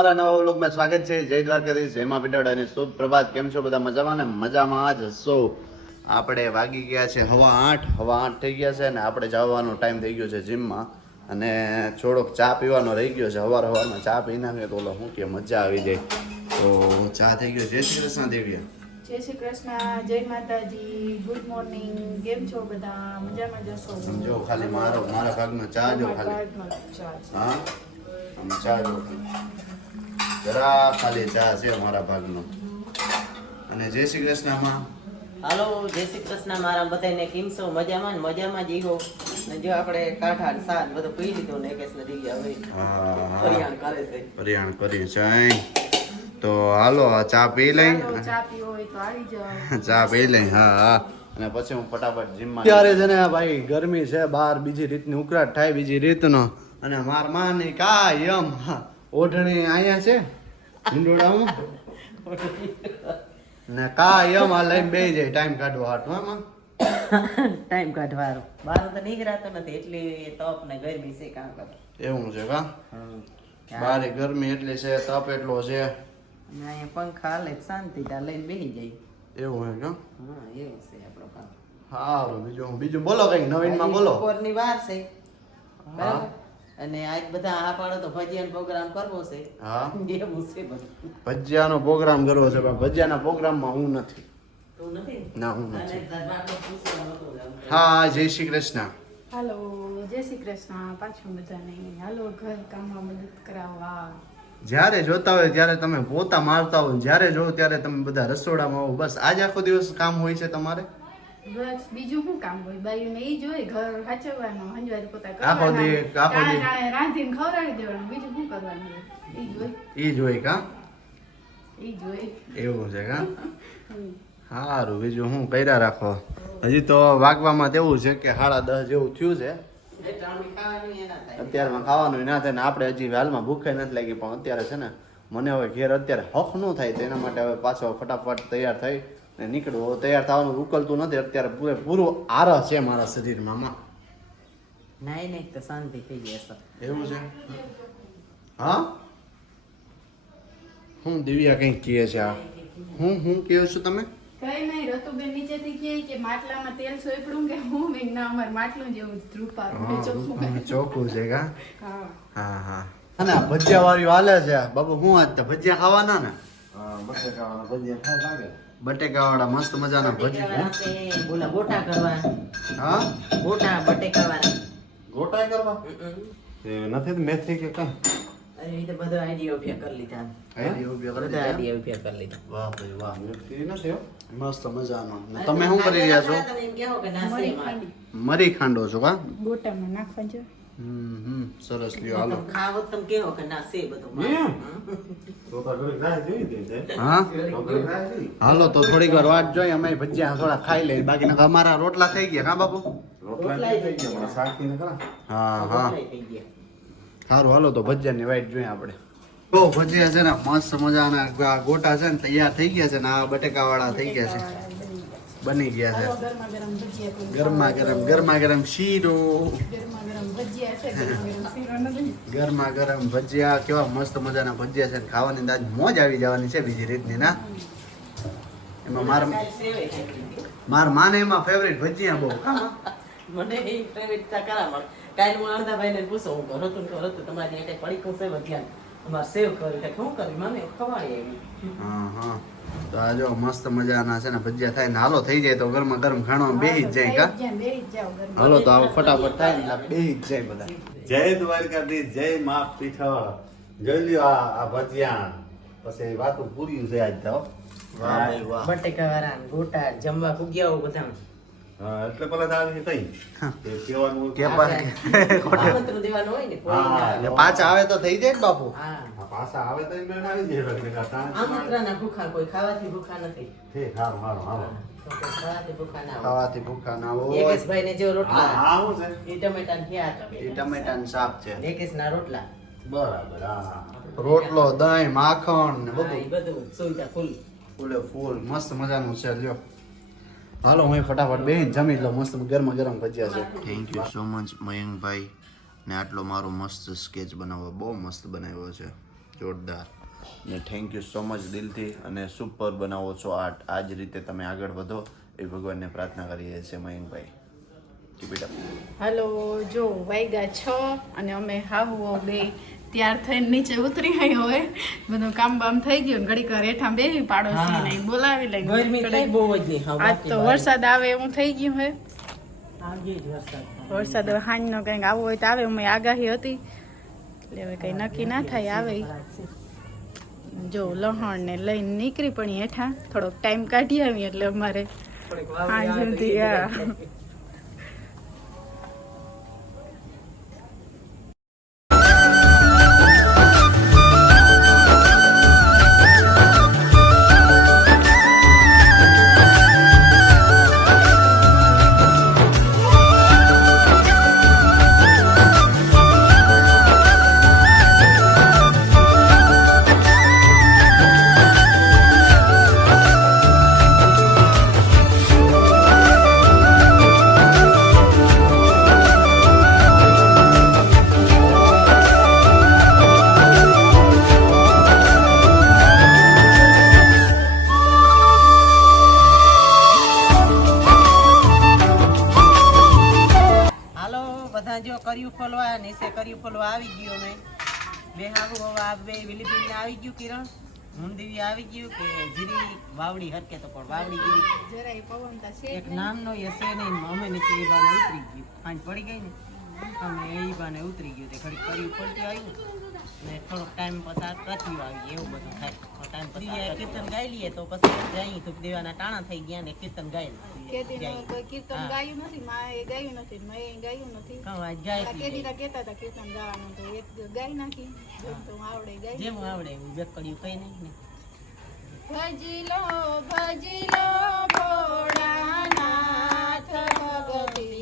મારા નવા વ્લોગમાં સ્વાગત છે. જય દ્વારકાધીશ જયમાં પીટાડા અને શુભ પ્રભાત. કેમ છો બધા મજામાં ને? મજામાં જ હશો. આપણે વાગી ગયા છે હવા આઠ. હવા આઠ થઈ ગયા છે અને આપણે જવાનો ટાઈમ થઈ ગયો છે જીમમાં. અને થોડોક ચા પીવાનો રહી ગયો છે હવાર હવારમાં. ચા પી નાખીએ તો ઓલો શું કે મજા આવી જાય. તો ચા થઈ ગયો. જય શ્રી કૃષ્ણ દેવીએ જય શ્રી કૃષ્ણ. જય માતાજી. ગુડ મોર્નિંગ કેમ છો બધા? મજામાં જશો જો ખાલી મારો મારા ભાગમાં ચા જો ખાલી. હા? ચા જો જરા ખાલી ચા છે મારા ભાગનો. અને જય શ્રી કૃષ્ણમાં હાલો જય શ્રી કૃષ્ણ મારા બધાને કેમ છો? મજામાં ને મજામાં જીવો ને જો આપણે કાંઠા સાત બધું પી લીધું ને કેસ નદી ગયા હવે હા હા. પરિયાણ કરે છે. પરિયાણ કરી છે તો હાલો ચા પી લઈ. ચા પીવો હોય તો આવી જાવ ચા પી લઈ હા હા. અને પછી હું ફટાફટ જીમમાં ત્યારે છે ને ભાઈ ગરમી છે બહાર બીજી રીતની ઉકળાટ થાય બીજી રીતનો. અને મારમાં ની કાયમ. હા, ઓઢણી અહીંયા છે? હિંડોળામાં? ને કાયમ આ લઈને બેહી જાય ટાઈમ કાઢવા હાટું આમાં ટાઈમ કાઢવાનો. બહાર તો નીકળાતો નથી એટલી તપ ને ગરમી છે કામ કરો એવું છે કા? બારે ગરમી એટલી છે તપ એટલો છે. અને અહીંયા પંખા હાલે શાંતિ લઈને બેસી જાય. એવું હે કા? હા એવું છે આપણો કામ. સારું બીજું બીજું બોલો કઈ નવીનમાં બોલો. બપોરની વાર છે. બરાબર? અને આજ બધા આ પાડો તો ભજીયાનો પ્રોગ્રામ કરવો છે. હા. એવું છે બધું. ભજીયાનો પ્રોગ્રામ કરવો છે પણ ભજીયાના પ્રોગ્રામમાં હું નથી. તું નથી? ના હું નથી. હા જય શ્રી કૃષ્ણ. હાલો જય શ્રી કૃષ્ણ. પાછું બધાને. હાલો ઘર કામમાં મદદ કરાવવા. જ્યારે જોતા હોય ત્યારે તમે પોતા મારતા હોય. જ્યારે જોવો ત્યારે તમે બધા રસોડામાં આવો. બસ આજ આખો દિવસ કામ હોય છે તમારે? બસ બીજું શું કામ હોય? બાયુને ઈ જ હોય ઘર સાચવવાનું હંજવારી પોતા કરવાના રાંધીને ખવડાવી દેવાનું બીજું શું કરવાનું ઈ જ હોય. એ જોઈ કા? ઈ જોઈ એવું છે કા? સારું બીજું હું કર્યા રાખો? હજી તો વાગવામાં તેવું છે કે સાડા દસ જેવું થયું છે. એ ખાવાનું ના થાય. અત્યારમાં ખાવાનું ના થાય ને આપણે હજી હાલમાં ભૂખે નથી લાગી પણ અત્યારે છે ને મને હવે ઘેર અત્યારે હક ન થાય તેના માટે હવે પાછો ફટાફટ તૈયાર થઈ ને નીકળવો. તૈયાર થવાનું ઉકલતું નથી. અત્યારે પૂરેપૂરું આરસ છે મારા શરીરમાં માં. નાઈ નહીં તો શાંતિ થઈ જશે એવું છે? હા? હું દિવ્યા કંઈક કહે છે આ? હું હું કહો છો તમે? કઈ નહીં રતુબેન નીચેથી કહે કે માટલામાં તેલ સોયપડું કે હું? મેં ના અમાર માટલું જેવું ધ્રુપા ચોખ્ખું. ચોખ્ખું છે કા? હા. હા અને આ ભજીયા વાળી વાલે છે. બાબુ હું આજ તો ભજીયા ખાવાના ને? ભજીયા ખાવાના ભજીયા ખાવા ભજીયા બટેકાવાળા છે, બોલા ગોટા કરવા. હા? ગોટા બટેકાવાળા. ગોટા કરવા? એ નથી મેથી કે કઈ? અરે એ તો બધો આઈડિયા ઉભ્યા કરી લીધા. આઈડિયા ઉભ્યા કરી દીધા? આઈડિયા ઉભ્યા કરી લીધા. વાહ ભાઈ વાહ. મેથી નથી મસ્ત મજાનો. તમે શું કરી રહ્યા છો? કે મરી ખાંડો. છો કા? ગોટામાં નાખવા જો હમ હમ સરસ લ્યો હાલો. ખાવો તો તમે કહો કે ના સે બધો હા. હાલો તો થોડીક વાર વાટ જોઈએ અમે ભજીયા થોડા ખાઈ લઈએ. બાકી અમારા રોટલા થઈ ગયા કા બાપુ? રોટલાય થઈ ગયા. હા હા. રોટલાય થઈ ગયા. સારું હાલો તો ભજીયાની વાઈટ જોઈએ આપણે. તો ભજીયા છે ને મસ્ત મજાના ગોટા છે ને તૈયાર થઈ ગયા છે ને આ બટેકા વાળા થઈ ગયા છે. બની ગયા છે ગરમા ગરમ ગરમા ગરમ શીરો ગરમા ગરમ ભજીયા કેવા મસ્ત મજાના ભજીયા છે ને ખાવાની અંદાજ મોજ આવી જવાની છે બીજી રીતની ના એમાં માર સેવે માર માને એમાં ફેવરિટ ભજીયા બહુ મને એ private તા કરા. કાલે હું અણધાભાઈને પૂછો હું ઘર હતું ઘર હતું, તમારી હાટે પડીકું છે વધ્યા. અમાર સેવ કર્યું. તે શું કરી મને ખવાડી આવી. હા હા તો આ જો મસ્ત મજાના છે ને ભજીયા થાય ને હાલો થઈ જાય તો ગરમા ગરમ ખાણો બેહી જ જાય કા? હાલો તો આ ફટાફટ થાય ને બેહી જ જાય બધા. જય દ્વારકાધીશ જય મા પીઠળ. જોઈ લ્યો આ આ ભજીયા. પછી વાતું પૂર્યું છે આજ તો. વાહ વાહ. બટેકા વાળા ગોટા જમવા પૂગ્યા બધા એટલે પેલા કે આમંત્રણ દેવાનું હોય ને કોઈને. હા, એટલે પાછા આવે તો થઈ જાય ને બાપુ. હા. પાછા આવે તો મેં આવી જાય એટલે કે ભૂખા કોઈ ખાવાથી ભૂખા નથી. ઠીક હારું હારું હાલો. ખાવાથી ભૂખા ના હોય. ખાવાથી ભૂખા ના હોય. એકેશભાઈને જેવો હા રોટલા. હા હું છે. એ એ ટમેટાનું શાક છે. એકેશના રોટલા. બરાબર હા હા. રોટલો દહીં માખણ ને એ બધું. બધું સુવિધા ફૂલ. ફૂલે ફૂલ મસ્ત મજાનું છે લ્યો. હાલો હું ફટાફટ બેન જમી લો મસ્ત ગરમા ગરમ ભજીયા છે. થેન્ક યુ સો મચ મયંકભાઈ. ને આટલો મારો મસ્ત સ્કેચ બનાવવા બહુ મસ્ત બનાવ્યો છે. જોરદાર. ને થેન્ક યુ સો મચ દિલથી અને સુપર બનાવો છો આર્ટ આ જ રીતે તમે આગળ વધો એ ભગવાનને પ્રાર્થના કરીએ છીએ મયંકભાઈ. હેલો જો વાગ્યા છ અને અમે હાહુ બે ત્યાર થઈને નીચે ઉતરી ગઈ હોય બધું કામ બામ થઈ ગયું ને ઘડીક વાર હેઠા બેહી પાડોશી ને બોલાવી લઈ ગરમી બહુ જ આજ તો વરસાદ આવે એવું થઈ ગયું હે વરસાદ હવે હાંજ નો કંઈક આવો હોય તો આવે અમે આગાહી હતી. એટલે હવે કંઈ નક્કી ના થાય આવે. જો લહણ ને લઈને નીકળી પણ હેઠા. થોડોક ટાઈમ કાઢી આવી એટલે અમારે હાંજ સુધી ગયું કિરણ? મુંદવી આવી ગયું કે જીરી વાવડી હરકે તો પણ વાવડી ગઈ. જરાય પવન તા છે એક નામનો યસે નહીં અમે નીચે એ બાને ઉતરી ગયું. પાંચ પડી ગઈ ને? અમે એ બાને ઉતરી ગયું તે ઘડી કર્યું ખોલતું આવ્યું. ને થોડોક ટાઈમ પસાર કરતી આવી એવું બધું થાય. ટાઈમ કીર્તન ગાઈ લઈએ તો પછી જઈ ધૂપ દેવાના ટાણા થઈ ગયા ને કીર્તન ગાઈ કીર્તન ગાયું નથી માએ ગાયું નથી મેં ગાયું નથી. કહેતા હતા કીર્તન ગાવાનું તો એક ગાઈ નાખી જેમ આવડે ગાઈ જેમ આવડે એવું જગ કઈ નહીં ને. ભજલો ભજલો ભોળાનાથ ભગતી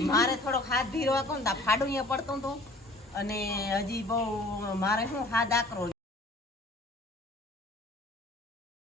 મારે થોડો હાથ ધીરો હતો ને ફાડું પડતો હતો. અને હજી બહુ મારે શું હાથ આકરો